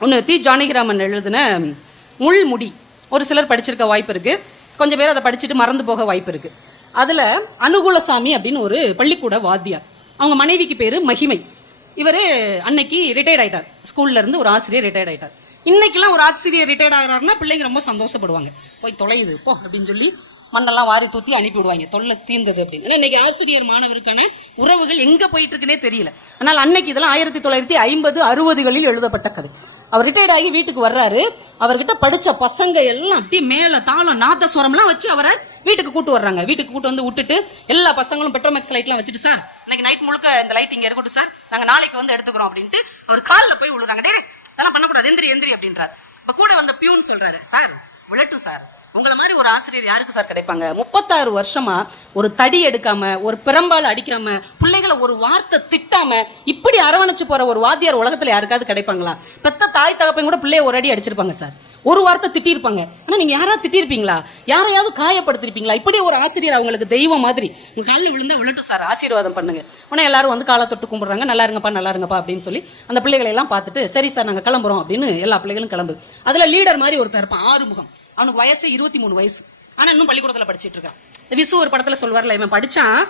ஒன்று தி. ஜானகிராமன் எழுதின முள்முடி ஒரு சிலர் படிச்சிருக்க வாய்ப்பு இருக்குது கொஞ்சம் பேர் அதை படிச்சுட்டு மறந்து போக வாய்ப்பு இருக்குது அதில் அனுகூலசாமி அப்படின்னு ஒரு பள்ளிக்கூட வாத்தியார். அவங்க மனைவிக்கு பேர் மகிமை. இவர் அன்னைக்கு ரிட்டையர்ட் ஆகிட்டார் ஸ்கூல்லேருந்து ஒரு ஆசிரியர் ரிட்டையர்ட் ஆகிட்டார் இன்னைக்கெல்லாம் ஒரு ஆசிரியர் ரிட்டையர்ட் ஆகிறாருன்னா பிள்ளைங்க ரொம்ப சந்தோஷப்படுவாங்க. போய் தொலையுது போ அப்படின்னு சொல்லி மண்ணெல்லாம் வாரி தூத்தி அனுப்பி விடுவாங்க. தொல்லை தீர்ந்தது அப்படின்னு. ஆனா, இன்னைக்கு ஆசிரியர் மாணவருக்கான உறவுகள் எங்கே போயிட்டு இருக்குன்னே தெரியல. ஆனால் அன்னைக்கு இதெல்லாம் ஆயிரத்தி தொள்ளாயிரத்தி ஐம்பது அறுபதுகளில் எழுதப்பட்ட கதை. அவர் ரிட்டையர்ட் ஆகி வீட்டுக்கு வர்றாரு. அவர்கிட்ட படித்த பசங்க எல்லாம் அப்படியே மேலே தாளம் நாதஸ்வரம்லாம் வச்சு அவரை வீட்டுக்கு கூட்டு வர்றாங்க. வீட்டுக்கு கூட்டு வந்து விட்டுட்டு எல்லா பசங்களும் பெட்ரோமேக்ஸ் லைட்லாம் வச்சுட்டு சார் இன்னைக்கு நைட் முழுக்க இந்த லைட் இங்கே இருக்கட்டும் சார். நாங்கள் நாளைக்கு வந்து எடுத்துக்கிறோம் அப்படின்ட்டு அவர் காலில் போய் விழுறாங்க டே அதெல்லாம் பண்ணக்கூடாது. எந்திரி எந்திரி அப்படின்றார். இப்போ கூட வந்த பியூன் சொல்கிறாரு சார் விழட்டும் சார். உங்களை மாதிரி ஒரு ஆசிரியர் யாருக்கு சார் கிடைப்பாங்க? முப்பத்தாறு வருஷமா ஒரு தடி எடுக்காம ஒரு பெரம்பால் அடிக்காம பிள்ளைகளை ஒரு வார்த்தை திட்டாம இப்படி அரவணைச்சு போற ஒரு வாத்தியார் உலகத்துல யாருக்காவது கிடைப்பாங்களா? பெத்த தாய் தகப்பையும் கூட பிள்ளைய ஒரு அடி அடிச்சிருப்பாங்க சார். ஒரு வார்த்தை திட்டியிருப்பாங்க. ஆனா நீங்க யாராவது திட்டிருப்பீங்களா யாரையாவது காயப்படுத்திருப்பீங்களா இப்படி ஒரு ஆசிரியர் அவங்களுக்கு தெய்வம் மாதிரி. உங்க காலில் விழுந்தா விழட்டும் சார். ஆசீர்வாதம் பண்ணுங்க. உடனே எல்லாரும் வந்து காலை தொட்டு கும்பிடுறாங்க. நல்லா இருங்கப்பா நல்லா இருங்கப்பா அப்படின்னு சொல்லி அந்த பிள்ளைகளை எல்லாம் பார்த்துட்டு சரி சார் நாங்க கிளம்புறோம் அப்படின்னு எல்லா பிள்ளைகளும் கிளம்புது அதுல லீடர் மாதிரி ஒருத்தர் இருப்பான். ஆறுமுகம். அவனுக்கு வயசு இருபத்தி மூணு வயசு. ஆனா இன்னும் பள்ளிக்கூடத்துல படிச்சிட்டு இருக்கான். இந்த விசு ஒரு படத்துல சொல்வார்ல இவன் படிச்சான்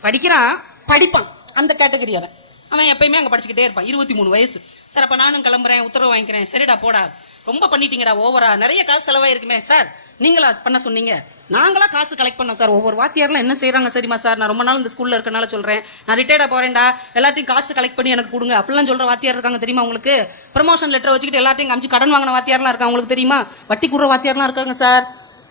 படிக்கிறான் படிப்பான். அந்த கேட்டகரி அவன். அவன் எப்பயுமே அங்க படிச்சுக்கிட்டே இருப்பான். இருபத்தி மூணு வயசு. சார் அப்போ நானும் கிளம்புறேன் உத்தரவு வாங்கிக்கிறேன். சரிடா போடா. ரொம்ப பண்ணிட்டீங்கடா ஓவரா. நிறைய காசு செலவாயிருக்குமே. சார் நீங்களா பண்ண சொன்னீங்க. நாங்களாக காசு கலெக்ட் பண்ணோம் சார் ஒவ்வொரு வாத்தியாரெலாம் என்ன செய்கிறாங்க சரிமா சார் நான் ரொம்ப நாள் இந்த ஸ்கூலில் இருக்கனால சொல்கிறேன் நான் ரிட்டையர்டாக போகிறேன்டா எல்லாத்தையும் காசு கலெக்ட் பண்ணி எனக்கு கொடுங்க. அப்படிலாம் சொல்கிற வாத்தியார் இருக்காங்க தெரியுமா உங்களுக்கு? ப்ரமோஷன் லெட்டர் வச்சுக்கிட்டு எல்லாத்தையும் காமிச்சு கடன் வாங்கின வாத்தியாரெலாம் இருக்காங்க உங்களுக்கு தெரியுமா? வட்டி கொடுற வாத்தியாரெலாம் இருக்காங்க சார்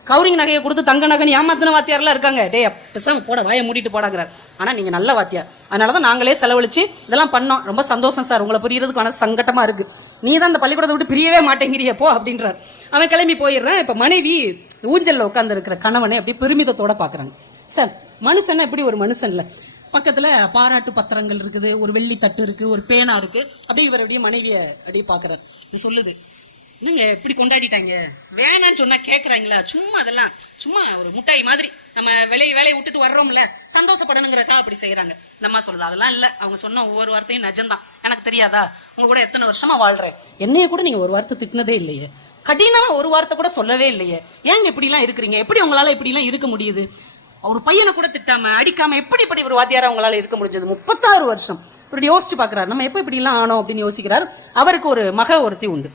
கவுரிங் நகையை கொடுத்து தங்க நகைன்னு ஏமாத்தின வாத்தியாரெலாம் இருக்காங்க. டே பேசாம போட வாயை மூடிட்டு போடாங்கிறார். ஆனால் நீங்கள் நல்ல வாத்தியார். அதனால தான் நாங்களே செலவழிச்சு இதெல்லாம் பண்ணோம். ரொம்ப சந்தோஷம் சார் உங்களை புரியறதுக்கான சங்கட்டமாக இருக்குது நீ தான் இந்த பள்ளிக்கூடத்தை விட்டு பிரியவே மாட்டேங்கிறிய போ அப்படின்றார். அவன் கிளம்பி போயிடுறான். இப்போ மனைவி ஊஞ்சல்ல உட்கார்ந்து இருக்கிற கணவனை அப்படியே பெருமிதத்தோட பாக்குறாங்க சார் மனுஷன்னா எப்படி ஒரு மனுஷன் இல்லை? பக்கத்துல பாராட்டு பத்திரங்கள் இருக்குது ஒரு வெள்ளி தட்டு இருக்கு ஒரு பேனா இருக்கு. அப்படியே இவர் அப்படியே மனைவியை அப்படியே பாக்குறாரு இது சொல்லுது. என்னங்க இப்படி கொண்டாடிட்டாங்க? வேணான்னு சொன்னா கேட்குறாங்களா சும்மா அதெல்லாம் சும்மா ஒரு முட்டாய் மாதிரி. நம்ம வேலையை வேலையை விட்டுட்டு வர்றோம்ல. சந்தோஷப்படணுங்கிறக்கா அப்படி செய்யறாங்க. இந்த அம்மா சொல்லுது அதெல்லாம் இல்ல. அவங்க சொன்ன ஒவ்வொரு வார்த்தையும் நிஜம்தான். எனக்கு தெரியாதா? உங்க கூட எத்தனை வருஷமா வாழ்றேன்? என்னைய கூட நீங்க ஒரு வார்த்தை திட்டினதே இல்லையே. கடினமா ஒரு வார்த்தை கூட சொல்லவே இல்லையே. ஏங்க இப்படி எல்லாம் இருக்கிறீங்க? எப்படி உங்களால இப்படி எல்லாம் இருக்க முடியுது? ஒரு பையனை கூட திட்டாம அடிக்காம எப்படி இப்படி ஒரு வாத்தியாரா உங்களால இருக்க முடிஞ்சது? முப்பத்தாறு வருஷம். இப்படி யோசிச்சு பாக்குறாரு. நம்ம எப்ப இப்படி எல்லாம் ஆனோம் அப்படின்னு யோசிக்கிறார். அவருக்கு ஒரு மக ஒருத்தி உண்டு.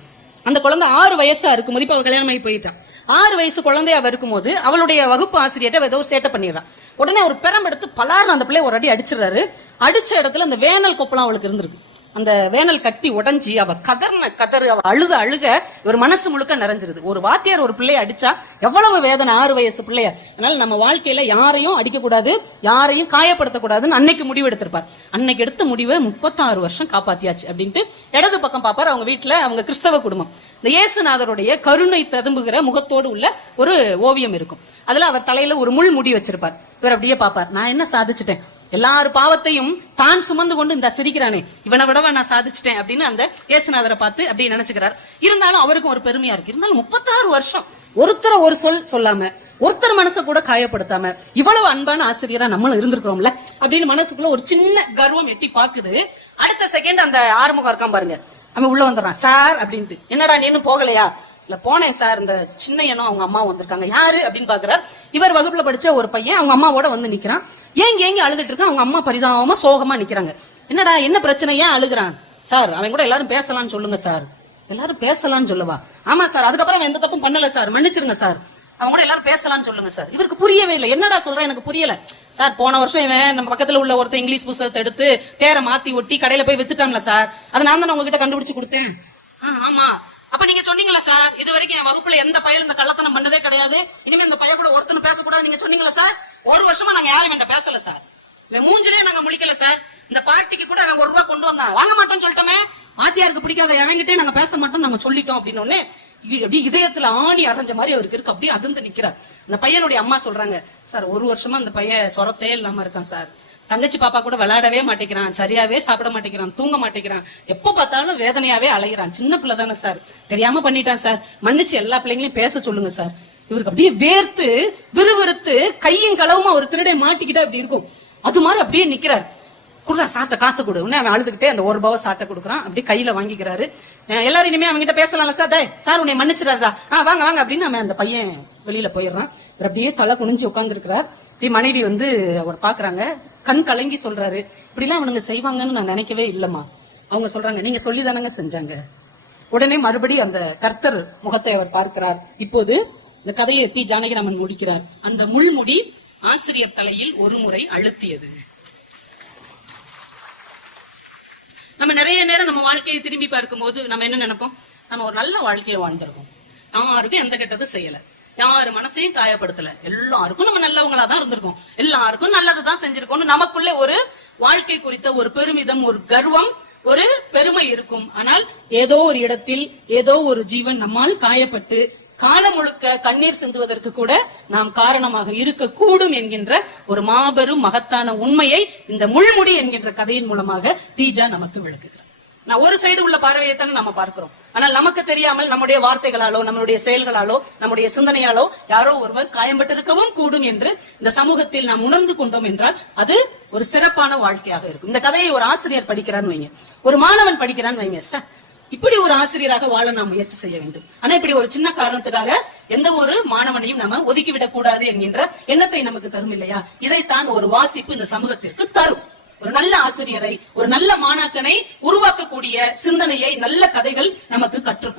அந்த குழந்தை ஆறு வயசா இருக்கும்போது இப்ப அவ கல்யாணம் ஆகி போயிட்டான் ஆறு வயசு குழந்தையா இருக்கும் போது அவளுடைய வகுப்பு ஆசிரியர்கிட்ட ஏதோ ஒரு சேட்டை பண்ணிடுறான். உடனே ஒரு பெரம்பெடுத்து பலார்னு அந்த பிள்ளைய ஒரு அடி அடிச்சிடுறாரு. அடிச்ச இடத்துல அந்த வேனல் கொப்பலாம் அவளுக்கு இருந்திருக்கு. அந்த வேனல் கட்டி உடஞ்சி அவ கதர்ன கதறு அவ அழுத அழுக ஒரு மனசு முழுக்க நிறைஞ்சிருது. ஒரு வாத்தியார் ஒரு பிள்ளைய அடிச்சா எவ்வளவு வேதனை ஆறு வயசு பிள்ளைய. அதனால நம்ம வாழ்க்கையில யாரையும் அடிக்க கூடாது யாரையும் காயப்படுத்தக்கூடாதுன்னு அன்னைக்கு முடிவு எடுத்திருப்பார். அன்னைக்கு எடுத்த முடிவை முப்பத்தாறு வருஷம் காப்பாத்தியாச்சு அப்படின்ட்டு இடது பக்கம் பாப்பார் அவங்க வீட்டுல அவங்க கிறிஸ்தவ குடும்பம். இந்த இயேசுநாதருடைய கருணை ததும்புகிற முகத்தோடு உள்ள ஒரு ஓவியம் இருக்கும். அதுல அவர் தலையில ஒரு முள் முடி வச்சிருப்பார். இவர் அப்படியே பாப்பார் நான் என்ன சாதிச்சிட்டேன்? எல்லார் பாவத்தையும் தான் சுமந்து கொண்டு இந்த சிரிக்கிறானே. இவனை விடவா நான் சாதிச்சிட்டேன் அப்படின்னு அந்த ஏசுநாதரை பார்த்து அப்படி நினைச்சுக்கிறார். இருந்தாலும் அவருக்கும் ஒரு பெருமையா இருக்கு. இருந்தாலும் முப்பத்தாறு வருஷம் ஒருத்தர ஒரு சொல் சொல்லாம ஒருத்தர் மனசை கூட காயப்படுத்தாம இவ்வளவு அன்பான ஆசிரியரா நம்மளும் இருந்திருக்கிறோம்ல அப்படின்னு மனசுக்குள்ள ஒரு சின்ன கர்வம் எட்டி பாக்குது அடுத்த செகண்ட் அந்த ஆறுமுகம் இருக்கான் பாருங்க. அவன் உள்ள வந்துடுறான். சார் அப்படின்ட்டு. என்னடா நீ இன்னும் போகலையா? இல்ல போனேன் சார். இந்த சின்னையனும் அவங்க அம்மா வந்திருக்காங்க. யாரு? அப்படின்னு பாக்குறார் இவர் வகுப்புல படிச்ச ஒரு பையன் அவங்க அம்மாவோட வந்து நிக்கிறான். ஏங்க ஏங்க அழுதுட்டு இருக்கான் அவங்க அம்மா பரிதாபமா சோகமா நிக்கிறாங்க. என்னடா என்ன பிரச்சனை? ஏன் அழுகுறான்? சார் அவன் கூட எல்லாரும் பேசலாம்னு சொல்லுங்க சார். எல்லாரும் பேசலாம்னு சொல்லவா? ஆமா சார். அதுக்கப்புறம் அவன் எந்த தப்பும் பண்ணல சார். மன்னிச்சிருங்க சார். அவங்க கூட எல்லாரும் பேசலாம்னு சொல்லுங்க சார். இவருக்கு புரியவே இல்லை. என்னடா சொல்றேன் எனக்கு புரியல. சார் போன வருஷம் இவன் நம்ம பக்கத்துல உள்ள ஒருத்தன் இங்கிலீஷ் புத்தகத்தை எடுத்து பேரை மாத்தி ஒட்டி கடையில போய் வித்துட்டான்ல சார். அதை நான் தானே உங்ககிட்ட கண்டுபிடிச்சு கொடுத்தேன்? ஆ, ஆமா. அப்ப நீங்க சொன்னீங்களா சார் இது வரைக்கும் என் வகுப்புல எந்த பையன் இந்த கள்ளத்தனம் பண்ணதே கிடையாது. இனிமே இந்த பையன் கூட ஒருத்தனும் பேசக்கூடாது. நீங்க சொன்னீங்களா சார்? ஒரு வருஷமா நாங்க யாரும் என்கிட்ட பேசல சார். இவன் மூஞ்சிலே நாங்க முழிக்கல சார். இந்த பார்ட்டிக்கு கூட அவன் ஒரு ரூபா கொண்டு வந்தான். வாங்க மாட்டோம்னு சொல்லிட்டோமே. ஆத்தியாருக்கு பிடிக்காத அவங்கிட்டே நாங்க பேச மாட்டோம் நாங்க சொல்லிட்டோம் அப்படின்னு அப்படியே இதயத்துல ஆணி அரைஞ்ச மாதிரி அவருக்கு இருக்கு. அப்படியே அதிர்ந்து நிக்கிறார். அந்த பையனுடைய அம்மா சொல்றாங்க சார் ஒரு வருஷமா அந்த பையன் சொரத்தே இல்லாம இருக்கான் சார். தங்கச்சி பாப்பா கூட விளையாடவே மாட்டேங்கிறான். சரியாவே சாப்பிட மாட்டேங்கிறான். தூங்க மாட்டேங்கிறான். எப்ப பார்த்தாலும் வேதனையாவே அலைகிறான் சின்ன பிள்ளை தானே சார். தெரியாம பண்ணிட்டான் சார். மன்னிச்சு எல்லா பிள்ளைங்களையும் பேச சொல்லுங்க சார். இவருக்கு அப்படியே வேர்த்து விறுவிறுத்து கையும் களவுமா ஒரு திருடை மாட்டிக்கிட்டா அப்படி இருக்கும். அது மாதிரி அப்படியே நிக்கிறார். குடுறா சாட்டை காசு கொடு. உடனே அவன் அழுதுகிட்டே அந்த ஒரு ரூபாவை சாட்டை கொடுக்குறான். அப்படி கையில வாங்கிக்கிறாரு. எல்லாரும் இனிமே அவன்கிட்ட பேசலாம்ல சார்? டே சார் உன்னை மன்னிச்சிடாருடா ஆ வாங்க வாங்க அப்படின்னு அவன் அந்த பையன் வெளியில போயிடுறான். இவர் அப்படியே தலை குனிஞ்சு உட்கார்ந்துருக்கிறார். இப்படி மனைவி வந்து அவர் பாக்குறாங்க கண் கலங்கி சொல்றாரு. இப்படிலாம் அவனுங்க செய்வாங்கன்னு நான் நினைக்கவே இல்லம்மா. அவங்க சொல்றாங்க நீங்க சொல்லி தானங்க செஞ்சாங்க? உடனே மறுபடி அந்த கர்த்தர் முகத்தை அவர் பார்க்கிறார். இப்போது இந்த கதையை தி ஜானகிராமன் முடிக்கிறார். அந்த முள்முடி ஆசிரியர் தலையில் ஒரு முறை அழுத்தியது. நம்ம நிறைய நேரம் நம்ம வாழ்க்கையை திரும்பி பார்க்கும்போது நம்ம என்ன நினைப்போம்? நம்ம ஒரு நல்ல வாழ்க்கையை வாழ்ந்திருக்கோம். யாருக்கும் எந்த கெட்டதும் செய்யல. யாரு மனசையும் காயப்படுத்தல. எல்லாருக்கும் நம்ம நல்லவங்களா தான் இருந்திருக்கோம். எல்லாருக்கும் நல்லதுதான் செஞ்சிருக்கோம் நமக்குள்ள ஒரு வாழ்க்கை குறித்த ஒரு பெருமிதம் ஒரு கர்வம் ஒரு பெருமை இருக்கும். ஆனால் ஏதோ ஒரு இடத்தில் ஏதோ ஒரு ஜீவன் நம்மால் காயப்பட்டு காலம் முழுக்க கண்ணீர் சிந்துவதற்கு கூட நாம் காரணமாக இருக்கக்கூடும் என்கின்ற ஒரு மாபெரும் மகத்தான உண்மையை இந்த முள்முடி என்கின்ற கதையின் மூலமாக தீஜா நமக்கு விளக்குகிறார். நான் ஒரு சைடு உள்ள பார்வையை தானே நம்ம பார்க்கிறோம். ஆனால் நமக்கு தெரியாமல் நம்முடைய வார்த்தைகளாலோ நம்மளுடைய செயல்களாலோ நம்முடைய சிந்தனையாலோ யாரோ ஒருவர் காயம்பட்டிருக்கவும் கூடும் என்று இந்த சமூகத்தில் நாம் உணர்ந்து கொண்டோம் என்றால் அது ஒரு சிறப்பான வாழ்க்கையாக இருக்கும். இந்த கதையை ஒரு ஆசிரியர் படிக்கிறான்னு வைங்க. ஒரு மாணவன் படிக்கிறான்னு வைங்க சார். இப்படி ஒரு ஆசிரியராக வாழ நாம் முயற்சி செய்ய வேண்டும். ஆனா இப்படி ஒரு சின்ன காரணத்துக்காக எந்த ஒரு மாணவனையும் நம்ம ஒதுக்கிவிடக் கூடாது என்கின்ற எண்ணத்தை நமக்கு தரும் இல்லையா? இதைத்தான் ஒரு வாசிப்பு இந்த சமூகத்திற்கு தரும். ஒரு நல்ல ஆசிரியரை ஒரு நல்ல மாணாக்கனை உருவாக்கக்கூடிய சிந்தனையை நல்ல கதைகள் நமக்கு கற்றுக்